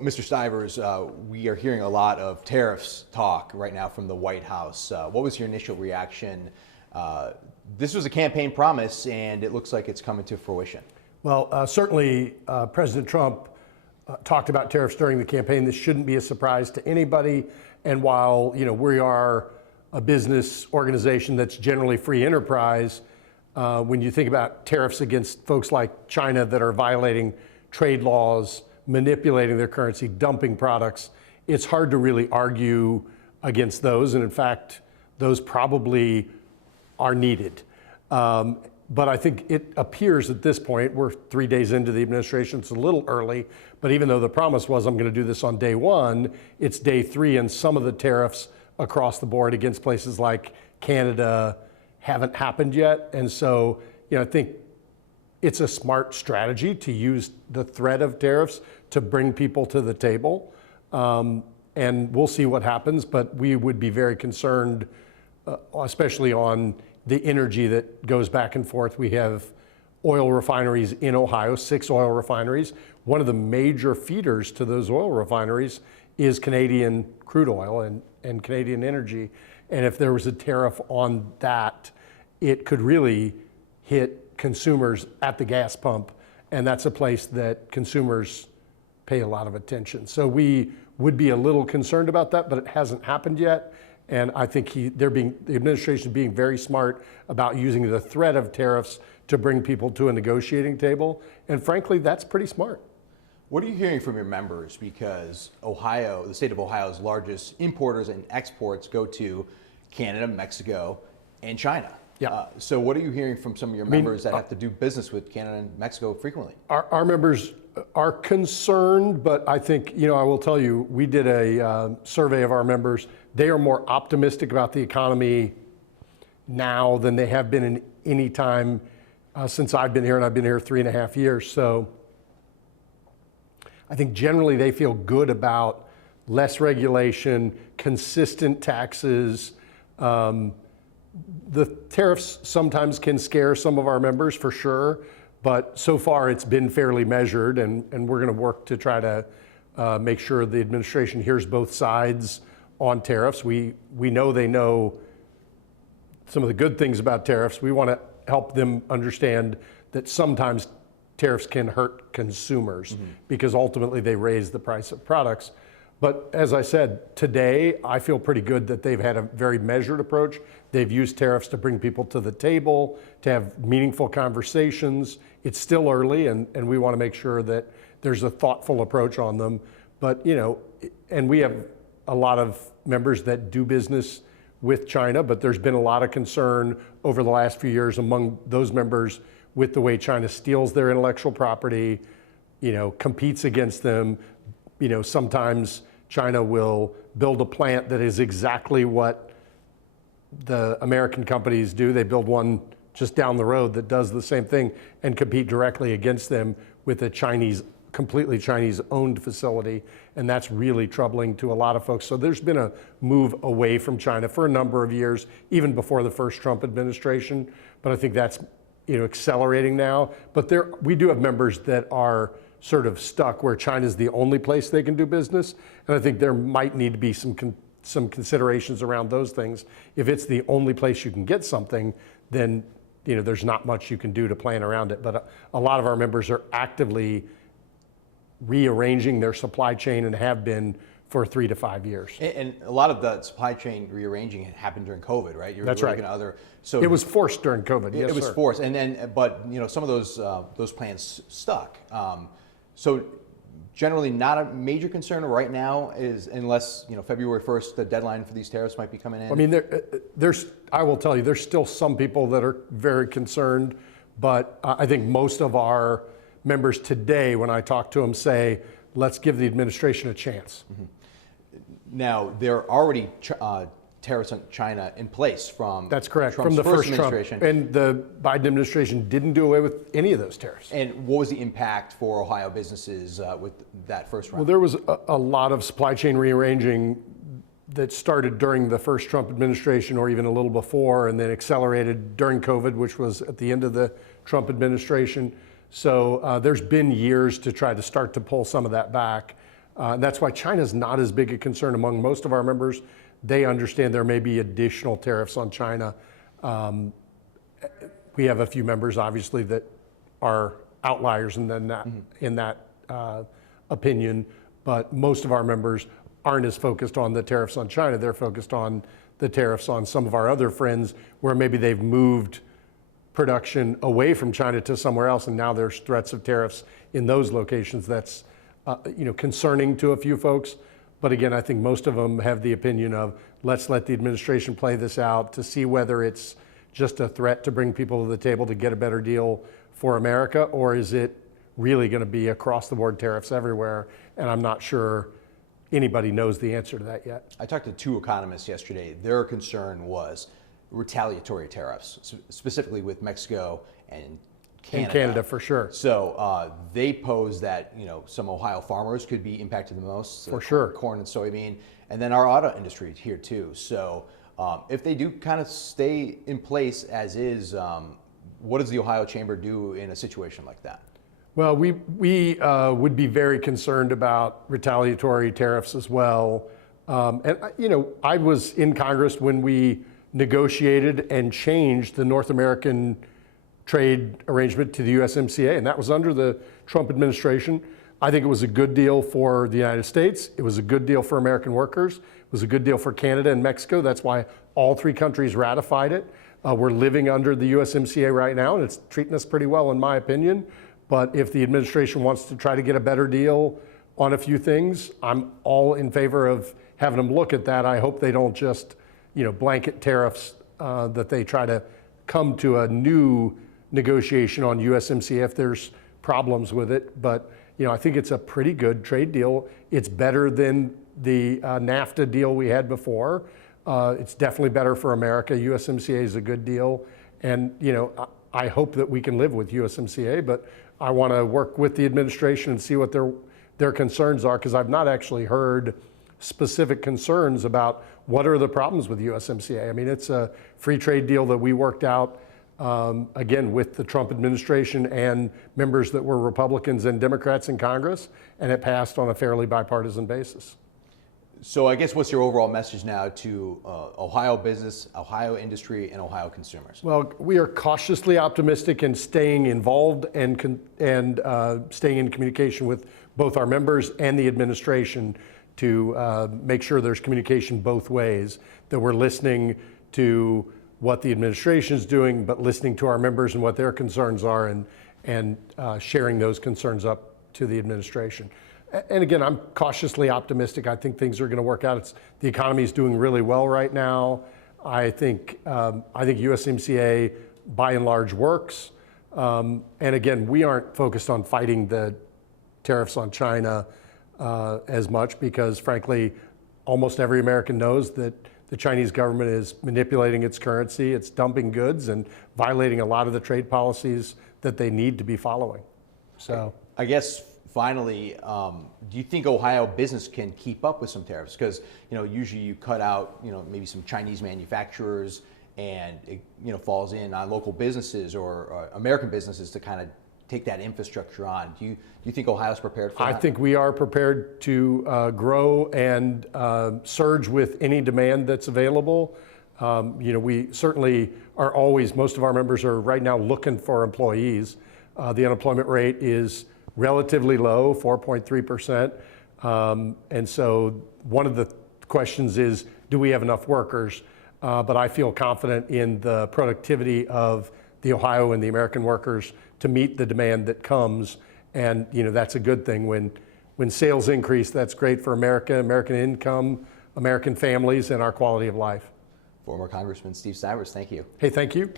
Mr. Stivers, we are hearing a lot of tariffs talk right now from the White House. What was your initial reaction? This was a campaign promise, and it looks like it's coming to fruition. Well, certainly President Trump talked about tariffs during the campaign. This shouldn't be a surprise to anybody. And while we are a business organization that's generally free enterprise, when you think about tariffs against folks like China that are violating trade laws, manipulating their currency, dumping products, it's hard to really argue against those. And in fact, those probably are needed. But I think it appears at this point, we're 3 days into the administration, it's a little early, but even though the promise was I'm going to do this on day one, it's day 3, and some of the tariffs across the board against places like Canada haven't happened yet. And so, I think it's a smart strategy to use the threat of tariffs to bring people to the table. And we'll see what happens, but we would be very concerned, especially on the energy that goes back and forth. We have oil refineries in Ohio, 6 oil refineries. One of the major feeders to those oil refineries is Canadian crude oil and Canadian energy. And if there was a tariff on that, it could really hit consumers at the gas pump, and that's a place that consumers pay a lot of attention. So we would be a little concerned about that, but it hasn't happened yet. And I think the administration being very smart about using the threat of tariffs to bring people to a negotiating table. And frankly, that's pretty smart. What are you hearing from your members? Because Ohio, the state of Ohio's largest importers and exports go to Canada, Mexico, and China. Yeah. So what are you hearing from some of your members that have to do business with Canada and Mexico frequently? Our members are concerned, but I think, I will tell you, we did a survey of our members. They are more optimistic about the economy now than they have been in any time since I've been here, and I've been here 3.5 years. So I think generally they feel good about less regulation, consistent taxes. The tariffs sometimes can scare some of our members for sure, but so far it's been fairly measured, and we're going to work to try to make sure the administration hears both sides on tariffs. We know they know some of the good things about tariffs. We want to help them understand that sometimes tariffs can hurt consumers because ultimately they raise the price of products. But as I said, today I feel pretty good that they've had a very measured approach. They've used tariffs to bring people to the table, to have meaningful conversations. It's still early, and we want to make sure that there's a thoughtful approach on them. But, and we have a lot of members that do business with China, but there's been a lot of concern over the last few years among those members with the way China steals their intellectual property, competes against them. Sometimes China will build a plant that is exactly what the American companies do. They build one just down the road that does the same thing and compete directly against them with a completely Chinese-owned facility, and that's really troubling to a lot of folks. So there's been a move away from China for a number of years, even before the first Trump administration, but I think that's accelerating now. But we do have members that are sort of stuck where China's the only place they can do business, and I think there might need to be some considerations around those things. If it's the only place you can get something, then there's not much you can do to plan around it. But a lot of our members are actively rearranging their supply chain and have been for 3 to 5 years. And a lot of the supply chain rearranging happened during COVID, right? That's right. So it was forced during COVID. Yes, it was sir. forced, but some of those plans stuck. So generally not a major concern right now, unless February 1st, the deadline for these tariffs might be coming in. I mean, I will tell you, there's still some people that are very concerned, but I think most of our members today, when I talk to them, say, let's give the administration a chance. Now, there are already tariffs on China in place from That's correct. Trump's from the first administration. Trump. And the Biden administration didn't do away with any of those tariffs. And what was the impact for Ohio businesses with that first round? Well, there was a lot of supply chain rearranging that started during the first Trump administration or even a little before, and then accelerated during COVID, which was at the end of the Trump administration. So there's been years to try to start to pull some of that back. And that's why China's not as big a concern among most of our members. They understand there may be additional tariffs on China. We have a few members, obviously, that are outliers in that opinion, but most of our members aren't as focused on the tariffs on China. They're focused on the tariffs on some of our other friends, where maybe they've moved production away from China to somewhere else, and now there's threats of tariffs in those locations. That's concerning to a few folks. But again, I think most of them have the opinion of, let's let the administration play this out to see whether it's just a threat to bring people to the table to get a better deal for America, or is it really going to be across the board tariffs everywhere? And I'm not sure anybody knows the answer to that yet. I talked to two economists yesterday. Their concern was retaliatory tariffs, specifically with Mexico and Canada. In Canada, for sure. So they pose that some Ohio farmers could be impacted the most. For sure. Corn and soybean, and then our auto industry here too. So if they do kind of stay in place as is, what does the Ohio Chamber do in a situation like that? Well, we would be very concerned about retaliatory tariffs as well. I was in Congress when we negotiated and changed the North American trade arrangement to the USMCA, and that was under the Trump administration. I think it was a good deal for the United States. It was a good deal for American workers. It was a good deal for Canada and Mexico. That's why all three countries ratified it. We're living under the USMCA right now, and it's treating us pretty well, in my opinion. But if the administration wants to try to get a better deal on a few things, I'm all in favor of having them look at that. I hope they don't just, blanket tariffs, that they try to come to a new negotiation on USMCA if there's problems with it. But, I think it's a pretty good trade deal. It's better than the NAFTA deal we had before. It's definitely better for America. USMCA is a good deal. And, I hope that we can live with USMCA, but I want to work with the administration and see what their concerns are, because I've not actually heard specific concerns about what are the problems with USMCA. I mean, it's a free trade deal that we worked out, again, with the Trump administration and members that were Republicans and Democrats in Congress, and it passed on a fairly bipartisan basis. So I guess what's your overall message now to Ohio business, Ohio industry, and Ohio consumers? Well, we are cautiously optimistic and staying involved and staying in communication with both our members and the administration to make sure there's communication both ways, that we're listening to what the administration is doing, but listening to our members and what their concerns are, and sharing those concerns up to the administration. And again, I'm cautiously optimistic. I think things are going to work out. The economy is doing really well right now. I think USMCA by and large works. And again, we aren't focused on fighting the tariffs on China as much, because frankly, almost every American knows that the Chinese government is manipulating its currency, it's dumping goods and violating a lot of the trade policies that they need to be following. So I guess finally, do you think Ohio business can keep up with some tariffs? Because usually you cut out maybe some Chinese manufacturers, and it falls in on local businesses or American businesses to kind of take that infrastructure on. Do you think Ohio's prepared for that? I think we are prepared to grow and surge with any demand that's available. We certainly are always, most of our members are right now looking for employees. The unemployment rate is relatively low, 4.3%. And so one of the questions is, do we have enough workers? But I feel confident in the productivity of the Ohio and the American workers to meet the demand that comes. And that's a good thing. When sales increase, that's great for America, American income, American families, and our quality of life. Former Congressman Steve Stivers, thank you. Hey, thank you.